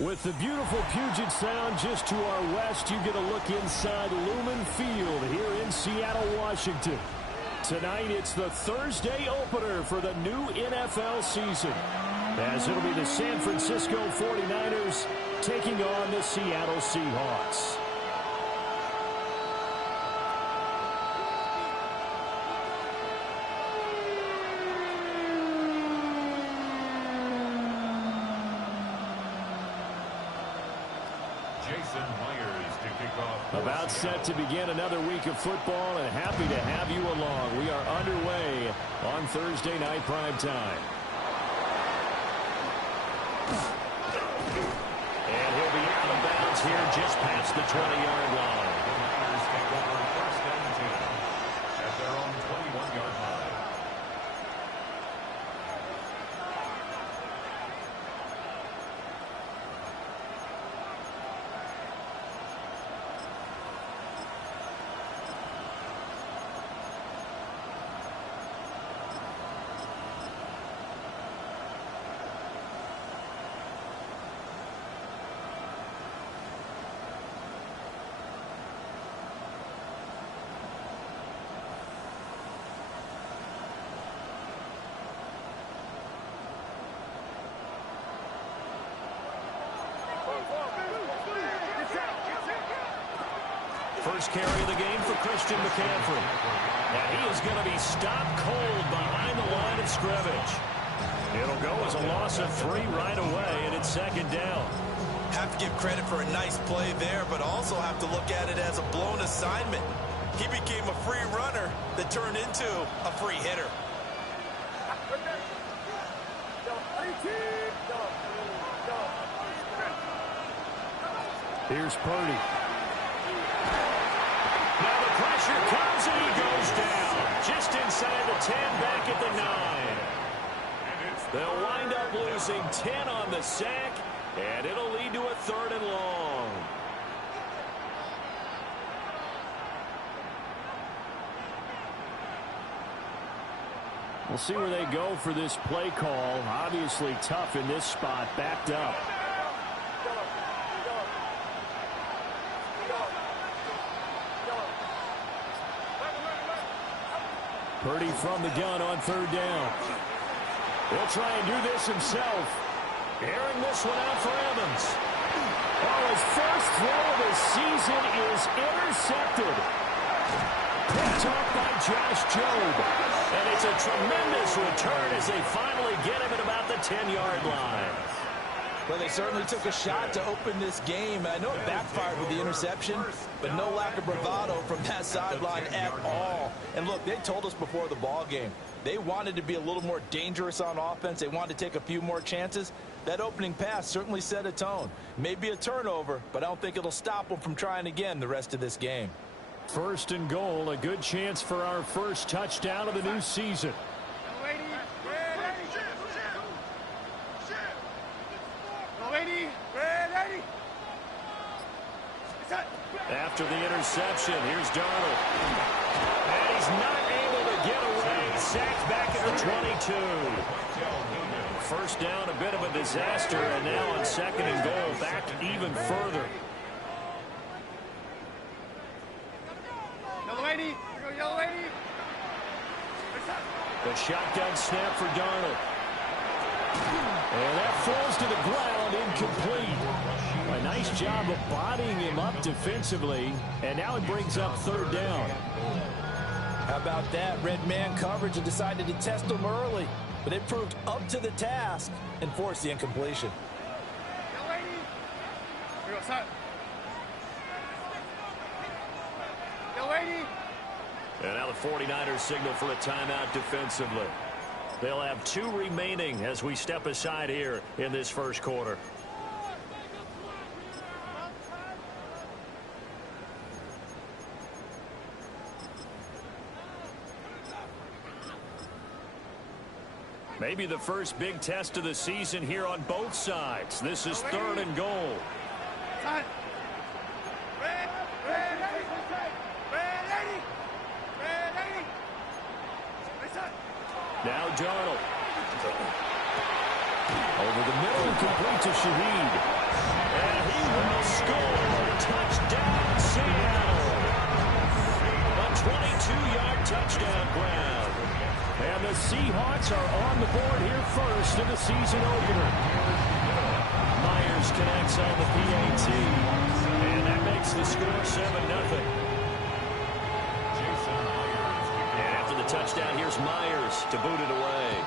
With the beautiful Puget Sound just to our west, you get a look inside Lumen Field here in Seattle, Washington. Tonight, it's the Thursday opener for the new NFL season, as it'll be the San Francisco 49ers taking on the Seattle Seahawks. About set to begin another week of football, and happy to have you along. We are underway on Thursday night prime time. And he'll be out of bounds here just past the 20-yard line. The Niners take over first and 10 at their own 21-yard line. First carry of the game for Christian McCaffrey. Now he is going to be stopped cold behind the line of scrimmage. It'll go as a loss of 3 right away, and it's second down. Have to give credit for a nice play there, but also have to look at it as a blown assignment. He became a free runner that turned into a free hitter. Here's Purdy. Now the pressure comes and he goes down. Just inside the 10, back at the 9. They'll wind up losing 10 on the sack, and it'll lead to a 3rd and long. We'll see where they go for this play call. Obviously tough in this spot, backed up. Purdy from the gun on 3rd down. He'll try and do this himself. Airing this one out for Evans. Oh, his first throw of the season is intercepted. Picked off by Josh Jobe. And it's a tremendous return as they finally get him at about the 10-yard line. Well, they certainly took a shot to open this game. I know it backfired with the interception, but no lack of bravado from that sideline at all. And look, they told us before the ball game, they wanted to be a little more dangerous on offense. They wanted to take a few more chances. That opening pass certainly set a tone. Maybe a turnover, but I don't think it'll stop them from trying again the rest of this game. 1st and goal, a good chance for our first touchdown of the new season. After the interception, here's Darnold. And he's not able to get away. Sacked back at the 22. First down, a bit of a disaster, and now on 2nd and goal, back even further. The shotgun snap for Darnold. And that falls to the ground, incomplete. A nice job of bodying him up defensively, and now it brings up 3rd down. How about that? Red man coverage and decided to test him early, but it proved up to the task and forced the incompletion. And now the 49ers signal for a timeout defensively. They'll have 2 remaining as we step aside here in this first quarter. Maybe the first big test of the season here on both sides. This is 3rd and goal. Now Darnold. Over the middle, complete to Shaheed. And he will score. Touchdown, Seattle. A 22-yard touchdown grab. And the Seahawks are on the board here first in the season opener. Myers connects on the PAT. And that makes the score 7-0. And after the touchdown, here's Myers to boot it away.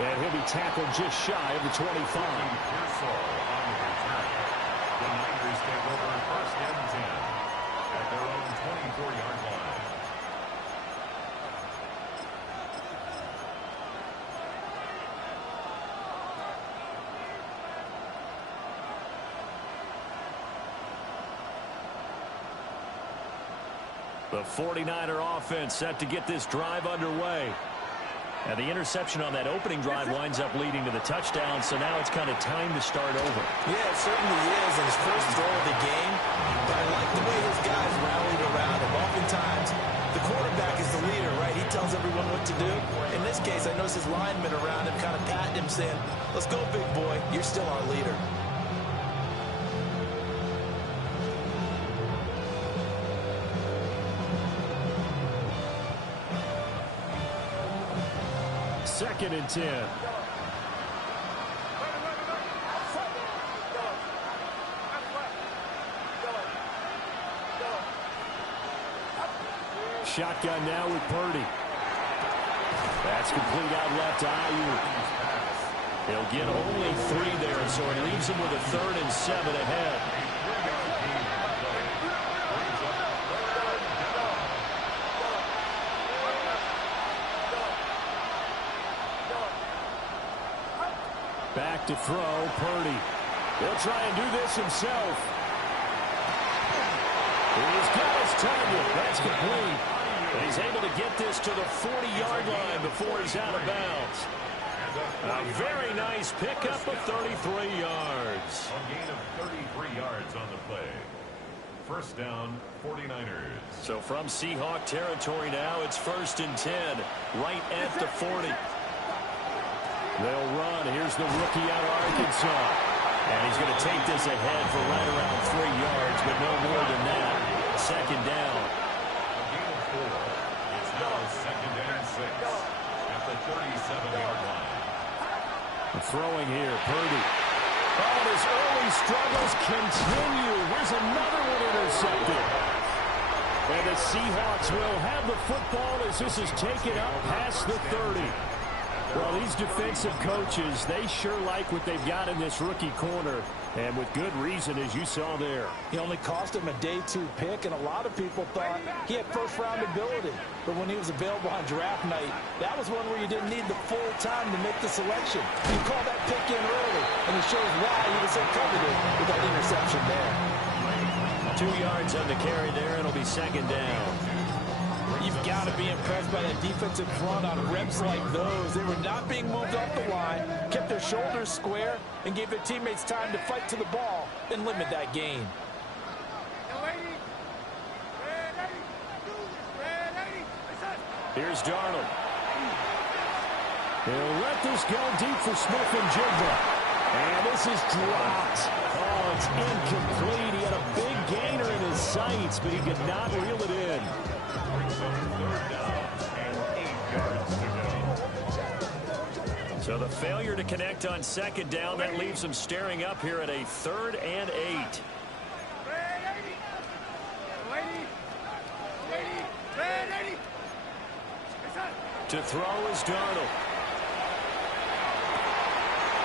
And he'll be tackled just shy of the 25. The Niners take over first and 10 at their own 24-yard line. The 49er offense set to get this drive underway. And the interception on that opening drive winds up leading to the touchdown, so now it's kind of time to start over. Yeah, it certainly is, and his first throw of the game. But I like the way his guys rallied around him. Oftentimes, the quarterback is the leader, right? He tells everyone what to do. In this case, I noticed his linemen around him kind of patting him, saying, "Let's go, big boy. You're still our leader." Second and 10. Shotgun now with Purdy. That's complete out left to Ayuk. He'll get only 3 there, so it leaves him with a 3rd and 7 ahead. Back to throw, Purdy. He'll try and do this himself. He's got his target. That's complete. But he's able to get this to the 40-yard line before he's out of bounds. A very nice pickup of 33 yards. A gain of 33 yards on the play. First down, 49ers. So from Seahawk territory now, it's 1st and 10, right at the 40. They'll run. Here's the rookie out of Arkansas. And he's going to take this ahead for right around 3 yards, but no more than that. Second down. A gain of 4. It's now 2nd and 6 at the 37-yard line. Throwing here, Purdy. Oh, his early struggles continue. Here's another one intercepted. And the Seahawks will have the football as this is taken up past the 30. Well, these defensive coaches, they sure like what they've got in this rookie corner, and with good reason, as you saw there. He only cost him a day 2 pick, and a lot of people thought he had first-round ability. But when he was available on draft night, that was one where you didn't need the full time to make the selection. You call that pick in early, and it shows why he was so coveted with that interception there. 2 yards on the carry there. It'll be second down. You've got to be impressed by that defensive front on reps like those. They were not being moved off the line, kept their shoulders square, and gave their teammates time to fight to the ball and limit that gain. Here's Darnold. He'll let this go deep for Smith and Jigba. And this is dropped. Oh, it's incomplete. He had a big gainer in his sights, but he could not reel it in. Third down and 8 yards to go. So the failure to connect on second down, that leaves him staring up here at a 3rd and 8. To throw is Darnold.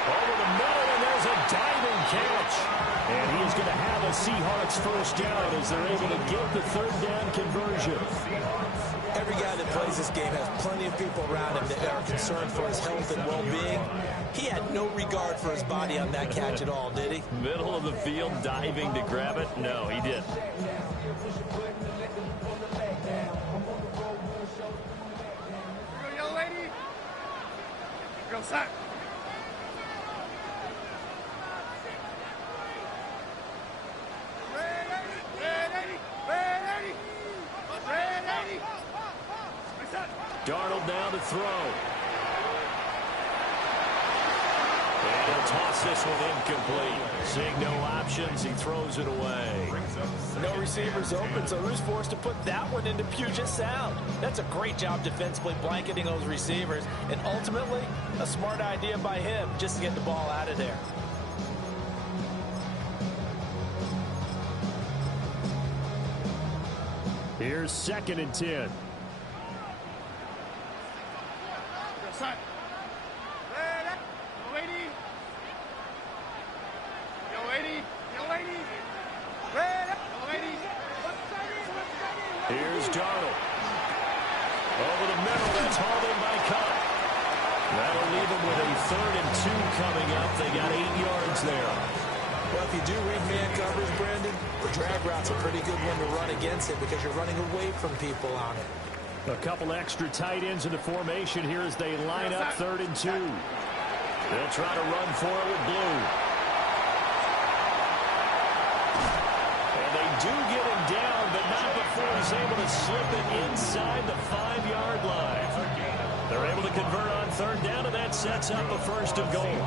Over the middle, and there's a diving catch. And he is going to have a Seahawks first down as they're able to get the 3rd down conversion. Every guy that plays this game has plenty of people around him that are concerned for his health and well-being. He had no regard for his body on that catch at all, did he? Middle of the field, diving to grab it? No, he didn't. Young lady. Go, sack. Darnold now to throw. And he'll toss this one incomplete. Seeing no options, he throws it away. No receivers open, so who's forced to put that one into Puget Sound? That's a great job defensively blanketing those receivers, and ultimately, a smart idea by him just to get the ball out of there. Here's 2nd and 10. Set. Yo, lady. Yo, lady. Yo, lady. Yo, lady. Here's Darnold. Over the middle, that's hauled in by Cup. That'll leave him with a 3rd and 2 coming up. They got 8 yards there. Well, if you do read man coverage, Brandon, the drag route's a pretty good one to run against it because you're running away from people on it. A couple extra tight ends in the formation here as they line up 3rd and 2. They'll try to run for it with Blue. And they do get him down, but not before he's able to slip it inside the 5-yard line. They're able to convert on 3rd down, and that sets up a 1st and goal.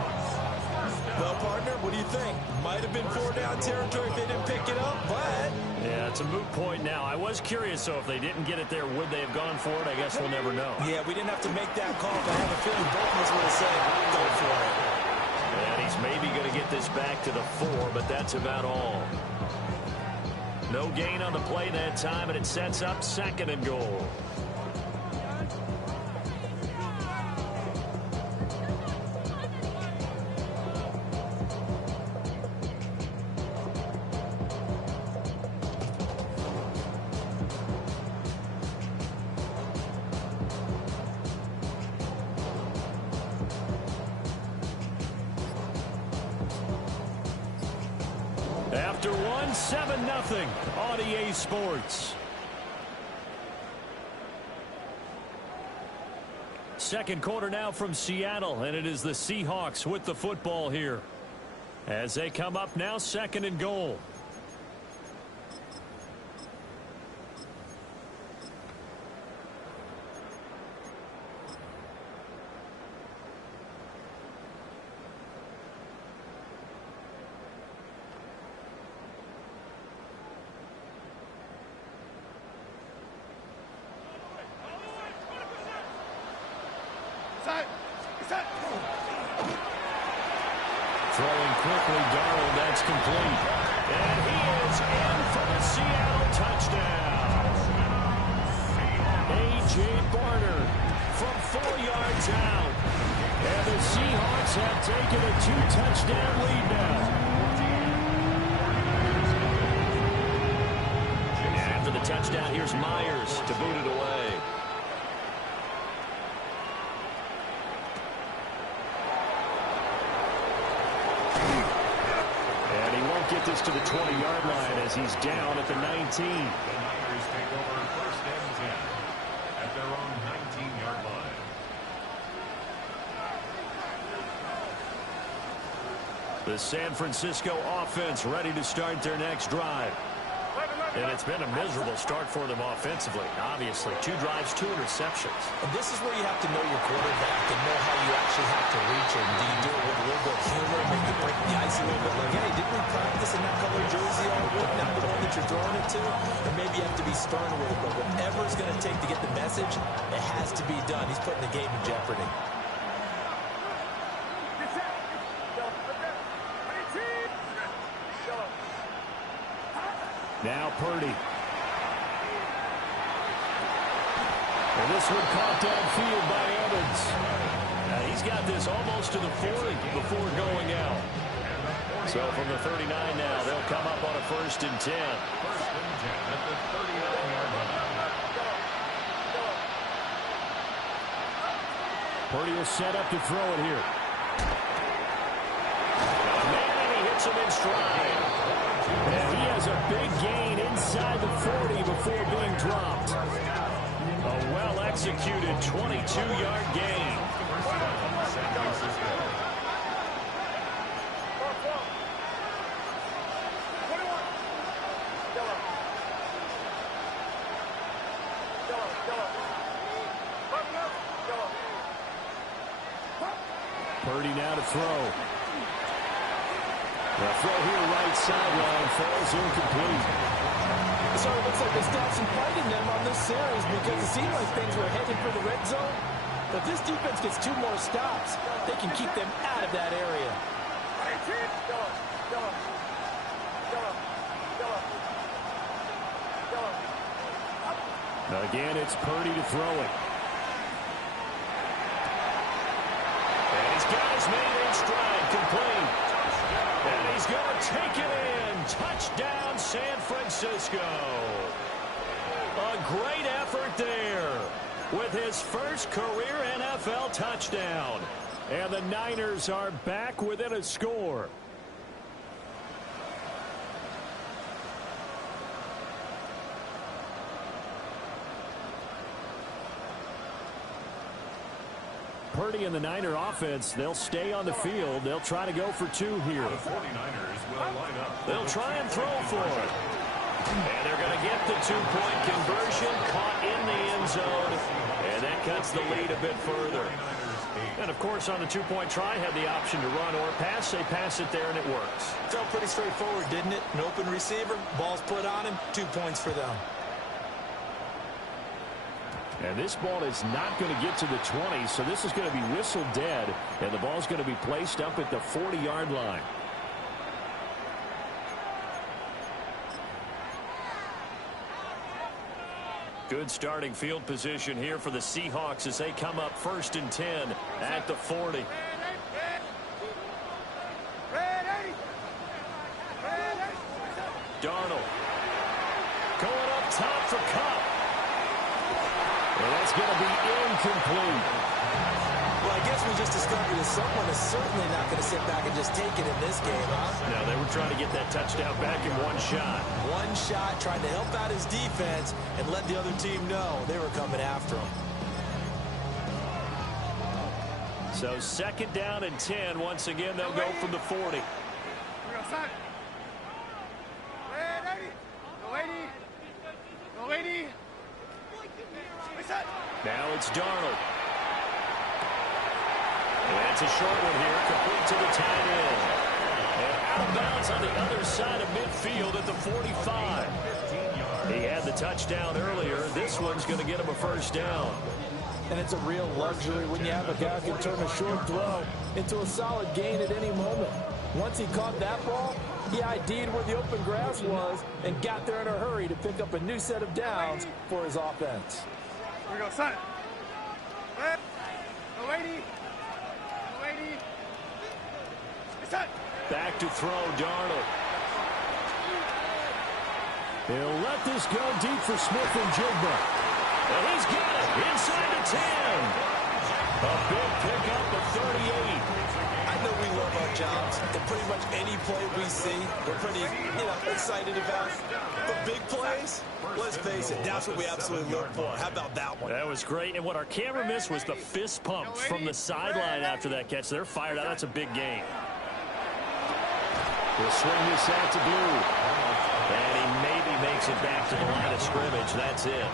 Well, partner, what do you think? Might have been 4-down territory if they didn't pick it up, but... Yeah, it's a moot point now. I was curious, so if they didn't get it there, would they have gone for it? I guess we'll never know. Yeah, we didn't have to make that call, but I have a feeling both of us would have said, go for it. And he's maybe going to get this back to the 4, but that's about all. No gain on the play that time, and it sets up 2nd and goal. After 1, 7-0 on EA Sports. Second quarter now from Seattle, and it is the Seahawks with the football here. As they come up now, 2nd and goal. Throwing quickly, Darnold, that's complete. And he is in for the Seattle touchdown. A.J. Barner from 4 yards out. And the Seahawks have taken a 2-touchdown lead now. And after the touchdown, here's Myers to boot it away. Get this to the 20-yard line as he's down at the 19. The Niners take over 1st and 10 at their own 19-yard line. The San Francisco offense ready to start their next drive. And it's been a miserable start for them offensively. Obviously, 2 drives, 2 interceptions. And this is where you have to know your quarterback and know how you actually have to reach him. Do you do it with a little bit of humor, maybe break the ice a little bit? Like, hey, didn't we practice in that color jersey all week, not the one that you're throwing it to? Or maybe you have to be stern with it. But whatever it's going to take to get the message, it has to be done. He's putting the game in jeopardy. Now Purdy. And this one caught downfield by Evans. Now he's got this almost to the 40 before going out. So from the 39 now, they'll come up on a 1st and 10. 1st and 10 at the 39-yard line. Purdy will set up to throw it here. Man, and he hits him in stride. And he has a big gain inside the 40 before being dropped. A well-executed 22-yard gain. San Francisco. Purdy now to throw. The throw here right sideline falls incomplete. So it looks like they still have some fight in them on this series because it seemed like things were headed for the red zone. But if this defense gets 2 more stops, they can keep them out of that area. Again, it's Purdy to throw it. And he's got his man in stride, complete. And he's going to take it in. Touchdown, San Francisco. A great effort there with his first career NFL touchdown. And the Niners are back within a score. Purdy and the Niner offense, they'll stay on the field. They'll try to go for 2 here. The 49ers will line up. They'll try and throw for it. And they're going to get the 2-point conversion, caught in the end zone. And that cuts the lead a bit further. And, of course, on the 2-point try, had the option to run or pass. They pass it there, and it works. Felt pretty straightforward, didn't it? An open receiver, ball's put on him, 2 points for them. And this ball is not going to get to the 20, so this is going to be whistled dead, and the ball's going to be placed up at the 40-yard line. Good starting field position here for the Seahawks as they come up 1st and 10 at the 40. Darnold going up top for Kupp. Well, that's going to be incomplete. Well, I guess we just discovered that someone is certainly not going to sit back and just take it in this game, huh? No, they were trying to get that touchdown back in 1 shot. 1 shot, trying to help out his defense and let the other team know they were coming after him. So 2nd down and 10. Once again, they'll go from the 40. Now it's Darnold. And that's a short one here, complete to the tight end. And out of bounds on the other side of midfield at the 45. He had the touchdown earlier. This one's going to get him a 1st down. And it's a real luxury when you have a guy who can turn a short throw into a solid gain at any moment. Once he caught that ball, he ID'd where the open grass was and got there in a hurry to pick up a new set of downs for his offense. Here we go, son. No lady. Back to throw, Darnold. He'll let this go deep for Smith and Jigba. And he's got it inside the 10. A big pickup of 38. I know we love our jobs, and pretty much any play we see, we're pretty, excited about. But big plays, let's face it, that's what we absolutely look for. How about that one? That was great. And what our camera missed was the fist pump from the sideline after that catch. They're fired out. That's a big gain. He'll swing this out to Blue. And he maybe makes it back to the line of scrimmage. That's it.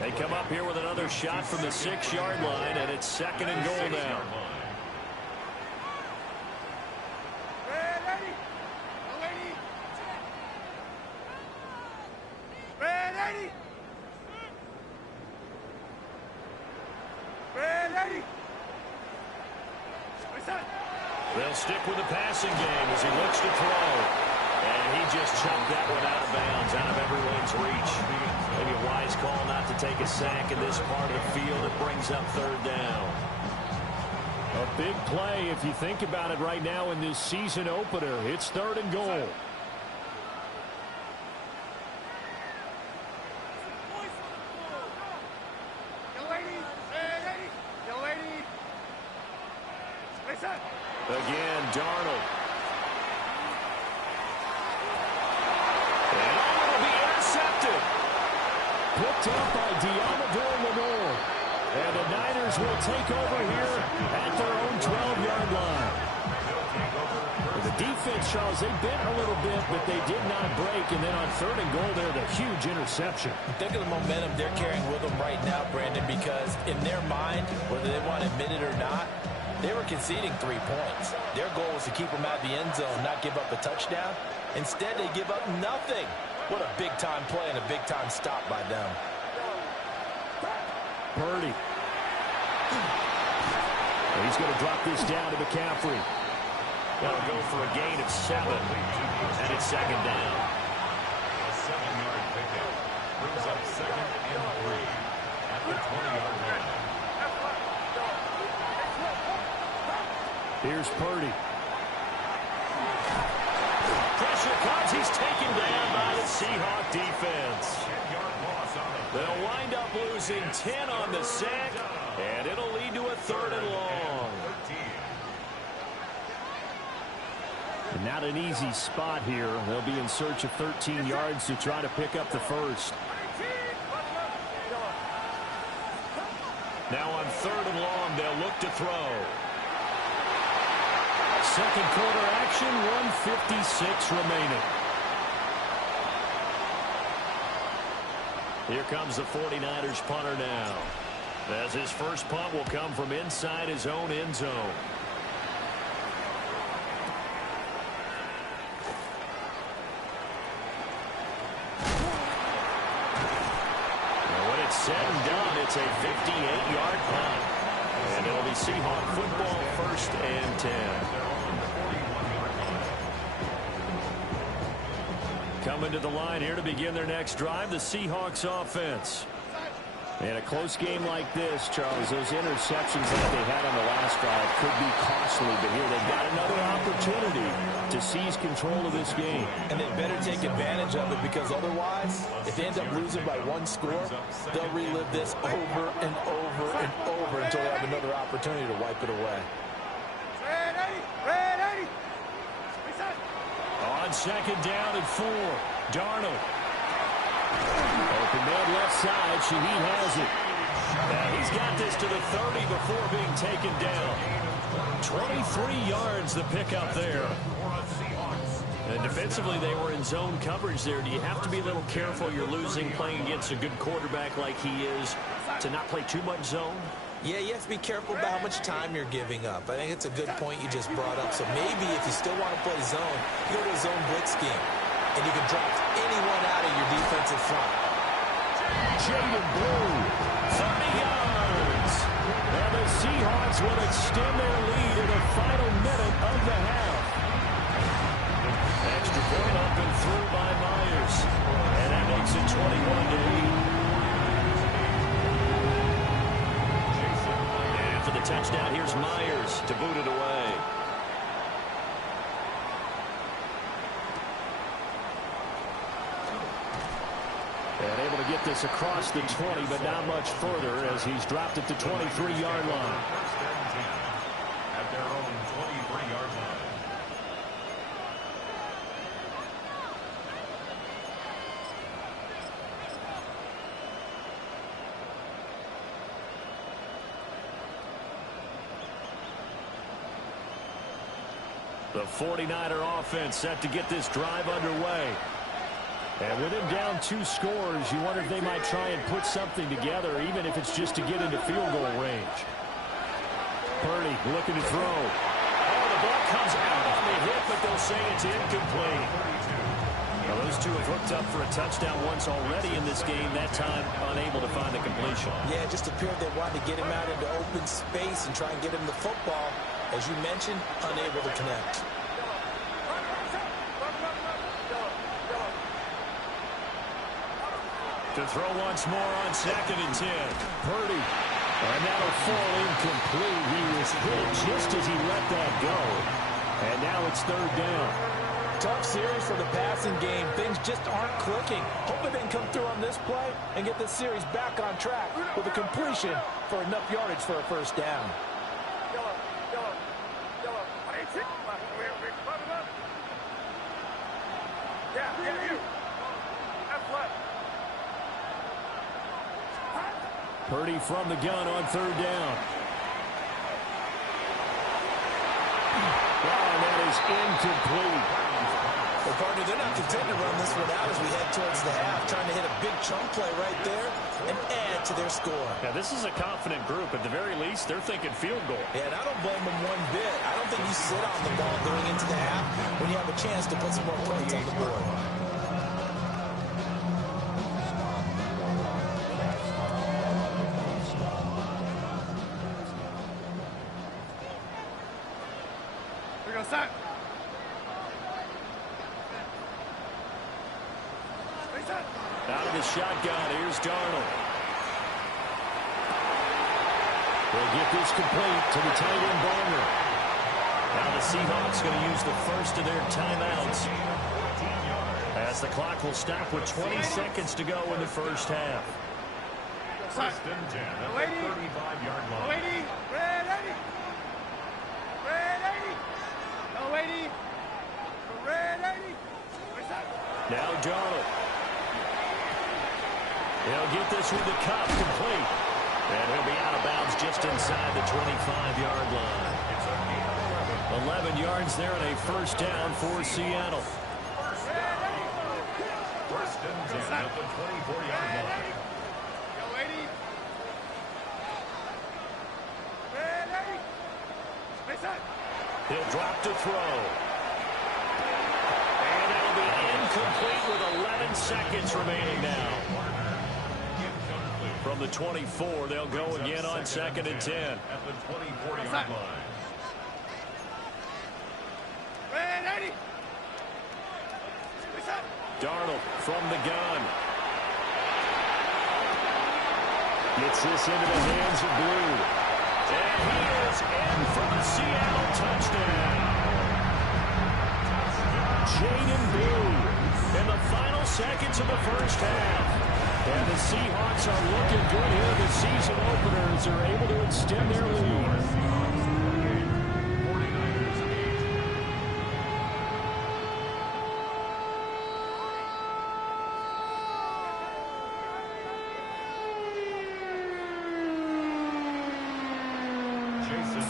They come up here with another shot from the 6-yard line, and it's 2nd and goal now. They'll stick with the passing game as he looks to throw. And he just chucked that one out of bounds, out of everyone's reach. Maybe a wise call not to take a sack in this part of the field. It brings up 3rd down. A big play if you think about it right now in this season opener. It's 3rd and goal. Again, Darnold. And it'll be intercepted. Picked up by Deommodore Lenoir. And the Niners will take over here at their own 12-yard line. The defense, Charles, they bent a little bit, but they did not break. And then on 3rd and goal there, the huge interception. Think of the momentum they're carrying with them right now, Brandon, because in their mind, whether they want to admit it or not, They were conceding 3 points. Their goal was to keep them out of the end zone, not give up a touchdown. Instead, they give up nothing. What a big-time play and a big-time stop by them. Purdy. He's going to drop this down to McCaffrey. That'll go for a gain of 7. And it's second down. A 7-yard pickup brings up 2nd and 3 at the 20-yard line. Here's Purdy. Pressure comes. He's taken down by the Seahawk defense. They'll wind up losing 10 on the sack, and it'll lead to a 3rd and long. And not an easy spot here. They'll be in search of 13 yards to try to pick up the first. Now on 3rd and long, they'll look to throw. Second quarter action, 1:56 remaining. Here comes the 49ers punter now, as his first punt will come from inside his own end zone. And when it's said and done, it's a 58-yard punt. And it'll be Seahawk football, 1st and 10. Coming to the line here to begin their next drive, the Seahawks offense. And a close game like this, Charles, those interceptions that they had on the last drive could be costly, but here they've got another opportunity to seize control of this game. And they better take advantage of it, because otherwise, if they end up losing by 1 score, they'll relive this over and over and over until they have another opportunity to wipe it away. Ready. On 2nd down and 4, Darnold. Open man left side, Shaheed has it. Now he's got this to the 30 before being taken down. 23 yards the pickup there. And defensively, they were in zone coverage there. Do you have to be a little careful? You're losing, playing against a good quarterback like he is, to not play too much zone? Yeah, you have to be careful about how much time you're giving up. I think it's a good point you just brought up. So maybe if you still want to play zone, you go to a zone blitz scheme, and you can drop anyone out of your defensive front. Jaden Blue, 30 yards. And the Seahawks will extend their lead in the final minute of the half. Extra point up and through by Myers. And that makes it 21-8. And for the touchdown, here's Myers to boot it away. And able to get this across the 20, but not much further as he's dropped at the 23-yard line. First and 10 at their own 23-yard line. The 49er offense set to get this drive underway. And with him down 2 scores, you wonder if they might try and put something together, even if it's just to get into field goal range. Purdy looking to throw. Oh, the ball comes out on the hit, but they'll say it's incomplete. Now, those two have hooked up for a touchdown once already in this game, that time unable to find the completion. Yeah, it just appeared they wanted to get him out into open space and try and get him the football. As you mentioned, unable to connect. To throw once more on 2nd and 10. Purdy. And that'll fall incomplete. He was hit just as he let that go. And now it's 3rd down. Tough series for the passing game. Things just aren't clicking. Hoping they can come through on this play and get this series back on track with a completion for enough yardage for a first down. Purdy from the gun on 3rd down. Wow, that is incomplete. Well, partner, they're not content to run this one out as we head towards the half, trying to hit a big chunk play right there and add to their score. Yeah, this is a confident group. At the very least, they're thinking field goal. Yeah, and I don't blame them one bit. I don't think you sit on the ball going into the half when you have a chance to put some more points on the board. Here we go, set. Out of the shotgun, here's Darnold. They'll get this complete to the tight end Barner. Now the Seahawks going to use the first of their timeouts as the clock will stop with 20 seconds to go in the first half. First and 10 at the 35-yard line. Lady, red 80. Red 80. No lady. Red 80. Now Darnold. He'll get this with the cup complete. And he'll be out of bounds just inside the 25-yard line. 11 yards there and a first down for Seattle. First and 10 at the 24-yard line. Yo, lady. Red 80. He'll drop to throw. And it'll be incomplete with 11 seconds remaining now. From the 24, they'll go again on second and 10. At the 24-yard line. Red 80. Darnold from the gun. Gets this into the hands of Blue. And he is in for the Seattle touchdown. Jaden Blue in the final seconds of the first half. And the Seahawks are looking good here. The season openers are able to extend their lead. 49ers 8.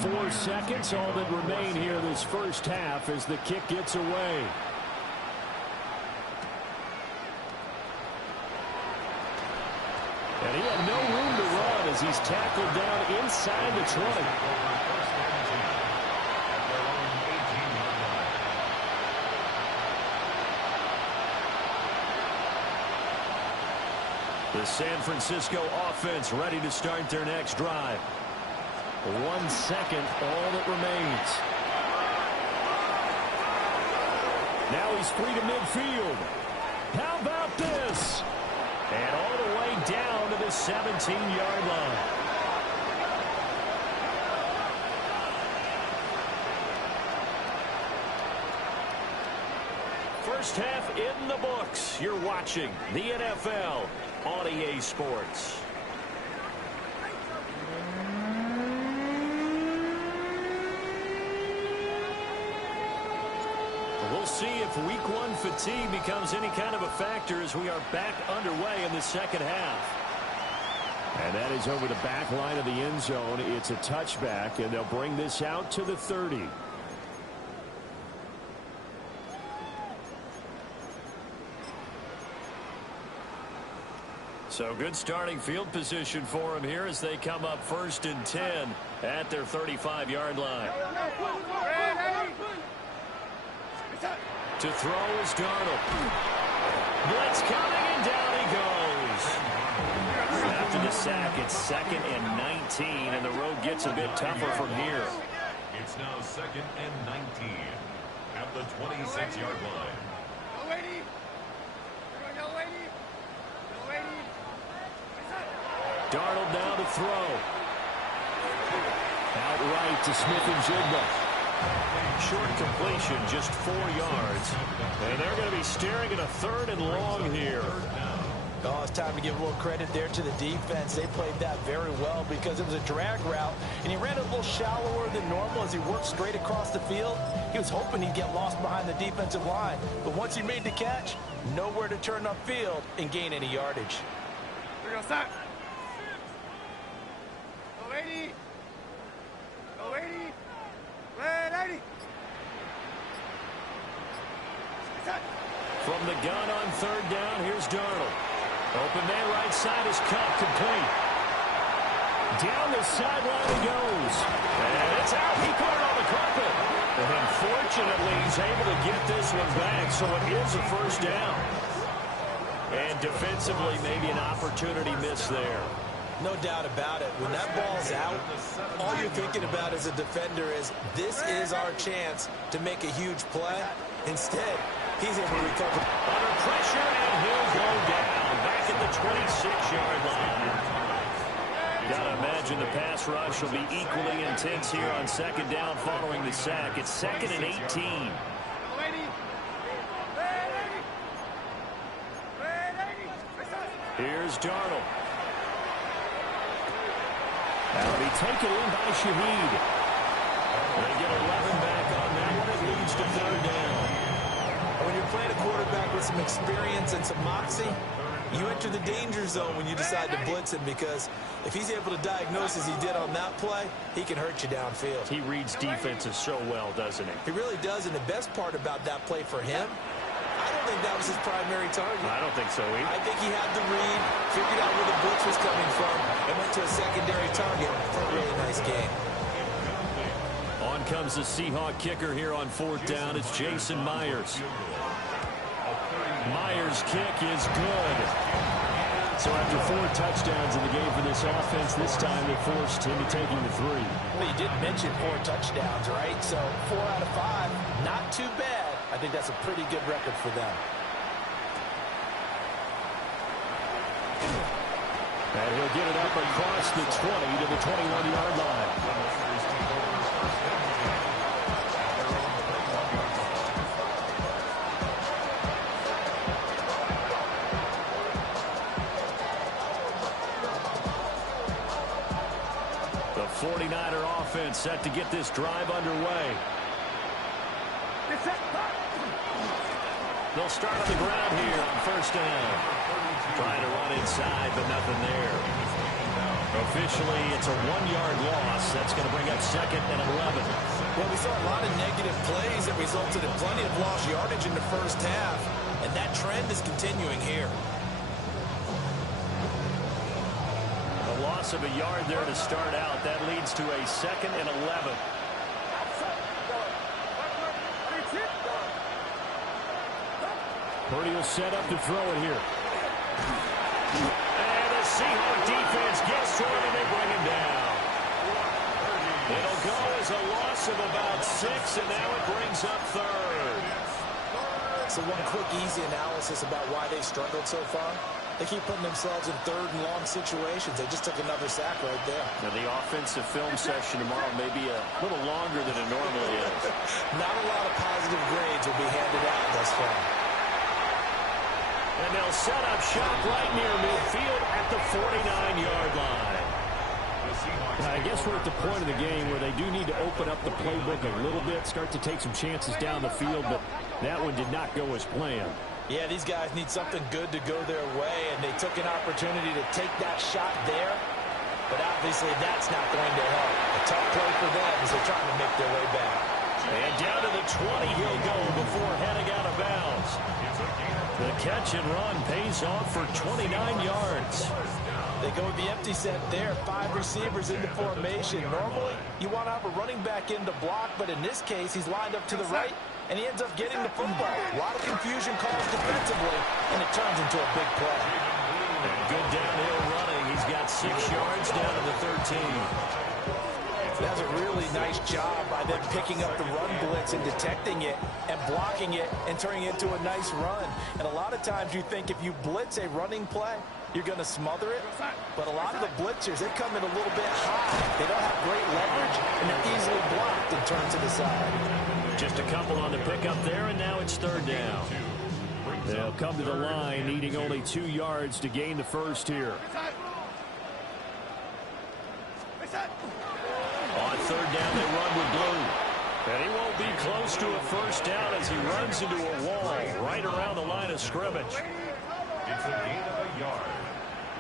4 seconds, all that remain here this first half as the kick gets away. And he had no room to run as he's tackled down inside the 20. The San Francisco offense ready to start their next drive. 1 second, all that remains. Now he's free to midfield. How about this? And all the way down to the 17-yard line. First half in the books. You're watching the NFL on EA Sports. We'll see if week one fatigue becomes any kind of a factor as we are back underway in the second half. And that is over the back line of the end zone. It's a touchback, and they'll bring this out to the 30. So good starting field position for them here as they come up first and 10 at their 35-yard line. To throw is Darnold. Blitz coming, and down he goes. After the sack, it's 2nd and 19, and the road gets a bit tougher from here. It's now 2nd and 19 at the 26-yard line. Darnold now to throw. Out right to Smith-Njigba. Short completion, just 4 yards. And they're going to be staring at a 3rd and long here. Oh, it's time to give a little credit there to the defense. They played that very well because it was a drag route, and he ran a little shallower than normal as he worked straight across the field. He was hoping he'd get lost behind the defensive line, but once he made the catch, nowhere to turn upfield and gain any yardage. Here we go, stop. Go 80. Go 80. Red 80. From the gun on third down, here's Darnold. Open man, right side is cut, complete. Down the sideline he goes. And it's out. He put it on the carpet. And unfortunately, he's able to get this one back, so it is a first down. And defensively, maybe an opportunity miss there. No doubt about it. When that ball's out, all you're thinking about as a defender is, this is our chance to make a huge play. Instead, he's able to recover. Under pressure, and he'll go down. Back at the 26-yard line. Gotta imagine the pass rush will be equally intense here on second down following the sack. It's 2nd and 18. Here's Darnold. That'll be taken in by Shaheed. They get 11 back on that one. It leads to third down. When you're playing a quarterback with some experience and some moxie, you enter the danger zone when you decide to blitz him, because if he's able to diagnose as he did on that play, he can hurt you downfield. He reads defenses so well, doesn't he? He really does, and the best part about that play for him, I don't think that was his primary target. I don't think so either. I think he had the read, figured out where the blitz was coming from, and went to a secondary target for a really nice game. On comes the Seahawk kicker here on fourth down. It's Jason Myers. Myers' kick is good. So after 4 touchdowns in the game for this offense, this time they're forced into taking the 3. Well, you did mention 4 touchdowns, right? So 4 out of 5, not too bad. I think that's a pretty good record for them. And he'll get it up across the 20 to the 21-yard line. The 49er offense set to get this drive underway. They'll start on the ground here on first down. Trying to run inside, but nothing there. Officially, it's a 1-yard loss. That's going to bring up 2nd and 11. Well, we saw a lot of negative plays that resulted in plenty of lost yardage in the first half, and that trend is continuing here. A loss of a yard there to start out. That leads to a 2nd and 11. Purdy will set up to throw it here. And the Seahawk defense gets to him and they bring him down. It'll go as a loss of about 6, and now it brings up 3rd. So one quick, easy analysis about why they struggled so far. They keep putting themselves in 3rd and long situations. They just took another sack right there. Now the offensive film session tomorrow may be a little longer than it normally is. Not a lot of positive grades will be handed out thus far. And they'll set up shop right near midfield at the 49-yard line. I guess we're at the point of the game where they do need to open up the playbook a little bit, start to take some chances down the field, but that one did not go as planned. Yeah, these guys need something good to go their way, and they took an opportunity to take that shot there, but obviously that's not going to help. A tough play for them as they're trying to make their way back. And down to the 20 he'll go before heading out of bounds. The catch and run pays off for 29 yards. They go with the empty set there, 5 receivers into formation. Normally, you want to have a running back in to block, but in this case, he's lined up to the right, and he ends up getting the football. A lot of confusion calls defensively, and it turns into a big play. And good downhill running. He's got 6 yards down to the 13. That's a really nice job by them picking up the run blitz and detecting it and blocking it and turning it into a nice run. And a lot of times you think if you blitz a running play, you're going to smother it. But a lot of the blitzers, they come in a little bit high. They don't have great leverage, and they're easily blocked and turned to the side. Just a couple on the pickup there, and now it's 3rd down. They'll come to the line, needing only 2 yards to gain the first here. On 3rd down, they run with Blue. And he won't be close to a first down as he runs into a wall right around the line of scrimmage. It's a gain of a yard.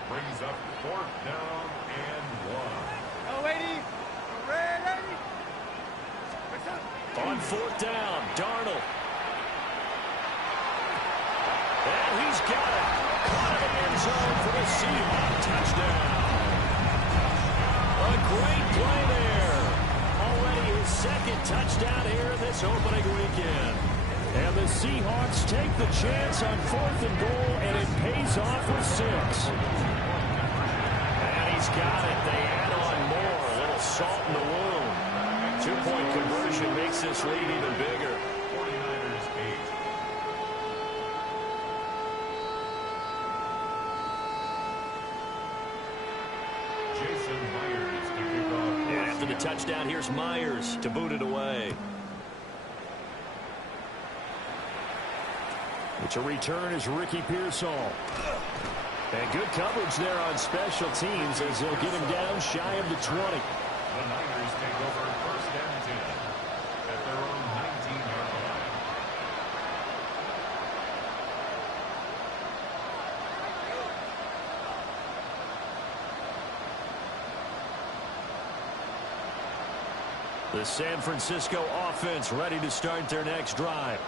Brings up 4th down and 1. On 4th down, Darnold. zone for the Seahawks touchdown. A great play there. Already his second touchdown here in this opening weekend. And the Seahawks take the chance on 4th and goal, and it pays off with 6. And he's got it. They add on more. A little salt in the wound. 2-point conversion makes this lead even bigger. 49ers 8. Jason Myers to kick off. And after the touchdown, here's Myers to boot it away. It's a return as Ricky Pearsall. And good coverage there on special teams as they'll get him down shy of the 20. The Niners take over 1st and 10 at their own 19-yard line. The San Francisco offense ready to start their next drive.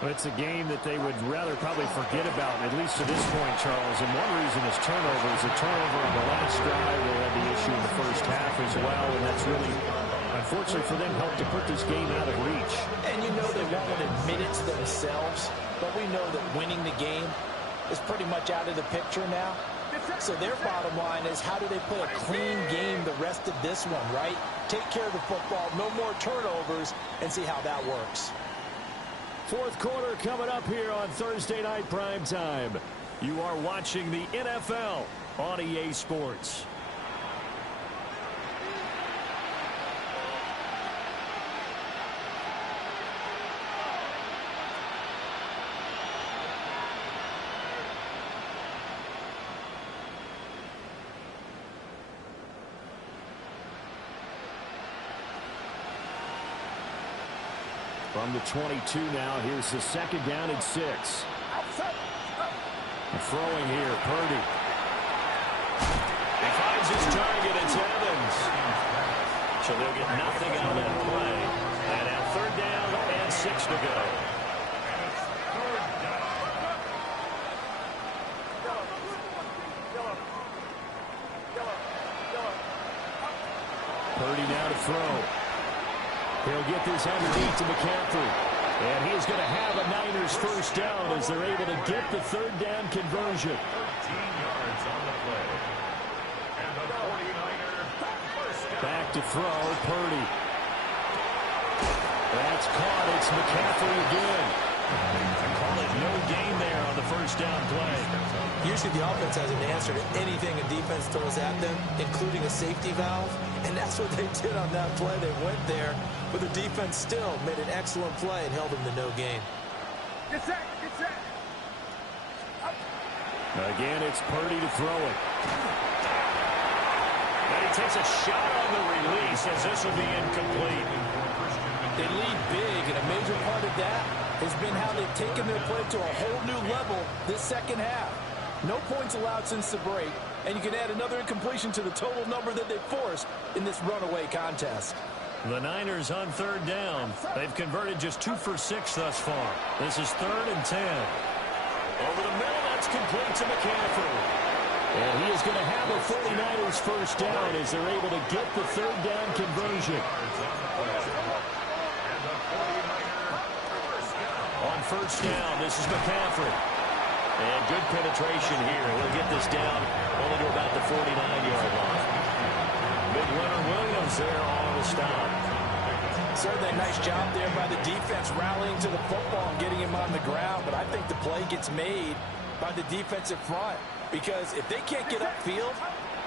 Well, it's a game that they would rather probably forget about, at least to this point, Charles. And one reason is turnovers. A turnover on the last drive, they had the issue in the first half as well, and that's really, unfortunately for them, helped to put this game out of reach. And you know they won't admit it to themselves, but we know that winning the game is pretty much out of the picture now. So their bottom line is, how do they play a clean game the rest of this one, right? Take care of the football, no more turnovers, and see how that works. Fourth quarter coming up here on Thursday Night Primetime. You are watching the NFL on EA Sports. From the 22 now, here's the 2nd down and 6. Throwing here, Purdy. He finds his target, it's Evans. So they'll get nothing out of that play. And at 3rd down and 6 to go. Purdy now to throw. He'll get this underneath to McCaffrey. And he's going to have a Niners first down as they're able to get the 3rd down conversion. 13 yards on the play. And the 49er first down. Back to throw, Purdy. That's caught. It's McCaffrey again. Call it no gain there on the first down play. Usually the offense has an answer to anything a defense throws at them, including a safety valve. And that's what they did on that play. They went there, but the defense still made an excellent play and held them to no gain. Get set, get set. Again, it's Purdy to throw it. And he takes a shot on the release as this will be incomplete. They lead big, and a major part of that has been how they've taken their play to a whole new level this second half. No points allowed since the break, and you can add another incompletion to the total number that they forced in this runaway contest. The Niners on 3rd down. They've converted just 2 for 6 thus far. This is 3rd and 10. Over the middle, that's complete to McCaffrey. And he is going to have a 49ers first down as they're able to get the 3rd down conversion. On first down, this is McCaffrey. And good penetration here. He'll get this down only to about the 49-yard line. Big Leonard Williams there on the stop. Certainly a nice job there by the defense rallying to the football and getting him on the ground. But I think the play gets made by the defensive front. Because if they can't get upfield,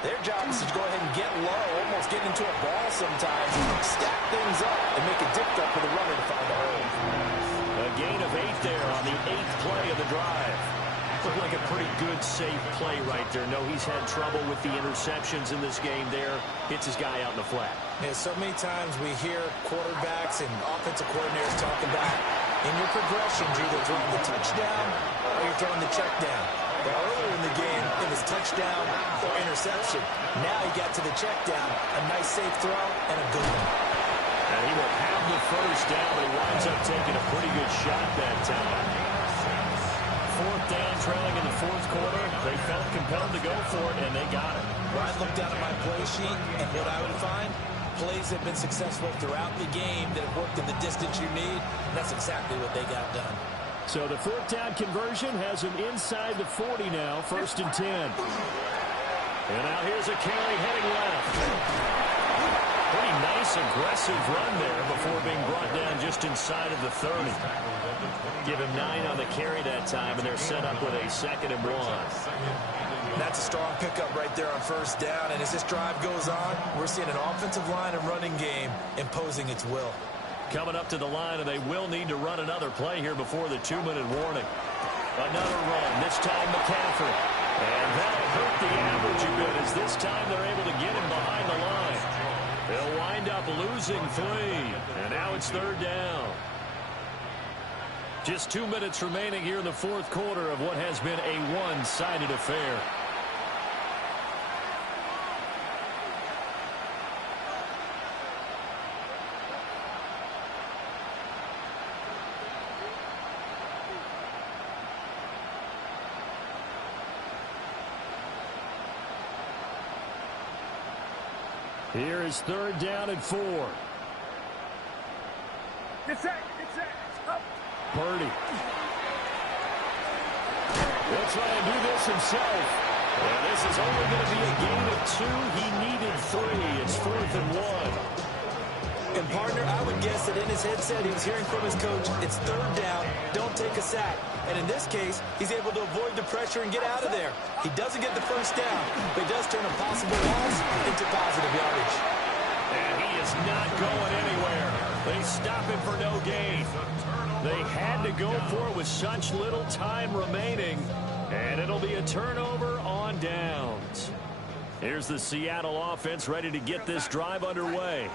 their job is to go ahead and get low, almost get into a ball sometimes, stack things up, and make it difficult for the runner to find the hole. A gain of 8 there on the 8th play of the drive. Looked like a pretty good, safe play right there. No, he's had trouble with the interceptions in this game there. Hits his guy out in the flat. Yeah, so many times we hear quarterbacks and offensive coordinators talk about, in your progressions, you're either throwing the touchdown or you're throwing the check down. But earlier in the game, it was touchdown or interception. Now he got to the check down, a nice safe throw, and a good one. And he will have the first down, but he winds up taking a pretty good shot that time. 4th down, trailing in the 4th quarter. They felt compelled to go for it, and they got it. When I look down at my play sheet and what I would find, plays have been successful throughout the game that have worked in the distance you need. And that's exactly what they got done. So the 4th down conversion has them inside the 40 now, 1st and 10. And now here's a carry heading left. Pretty nice, aggressive run there before being brought down just inside of the 30. Give him 9 on the carry that time, and they're set up with a 2nd and 1. That's a strong pickup right there on 1st down. And as this drive goes on, we're seeing an offensive line and running game imposing its will. Coming up to the line, and they will need to run another play here before the 2-minute warning. Another run, this time McCaffrey. And that'll hurt the average a bit as this time they're able to get him behind the line. They'll wind up losing 3, and now it's 3rd down. Just 2 minutes remaining here in the 4th quarter of what has been a one-sided affair. Here is 3rd down and 4. Get set. Up. Purdy. He'll try and do this himself. And this is only going to be a gain of 2. He needed 3. It's 4th and 1. And, partner, I would guess that in his headset he was hearing from his coach, it's 3rd down, don't take a sack. And in this case, he's able to avoid the pressure and get out of there. He doesn't get the 1st down, but he does turn a possible loss into positive yardage. And he is not going anywhere. They stop him for no gain. They had to go for it with such little time remaining. And it'll be a turnover on downs. Here's the Seattle offense ready to get this drive underway.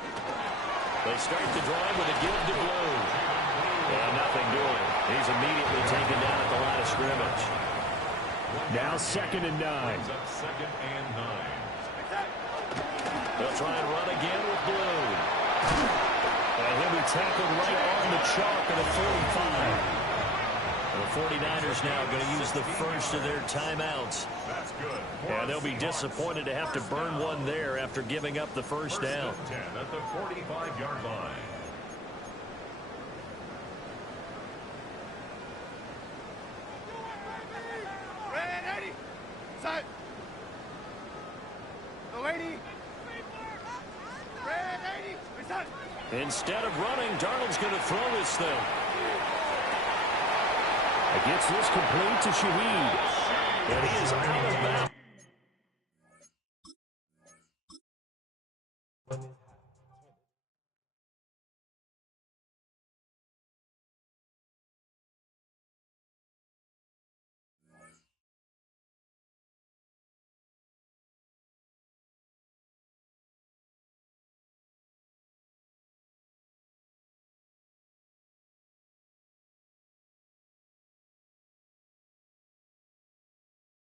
They start the drive with a give to Blue. And nothing doing. He's immediately taken down at the line of scrimmage. Now 2nd and 9. Second and 9. They'll try and run again with Blue. And he'll be tackled right on the chalk at the 45. The 49ers now going to use the first of their timeouts. That's good. And they'll be disappointed to have to burn one there after giving up the 1st down. 10 at the 45-yard line. Ready. Set. Delaney. Ready. Set. Instead of running, Darnold's going to throw this thing. It gets this complete to Shaheed. And he is out of bounds.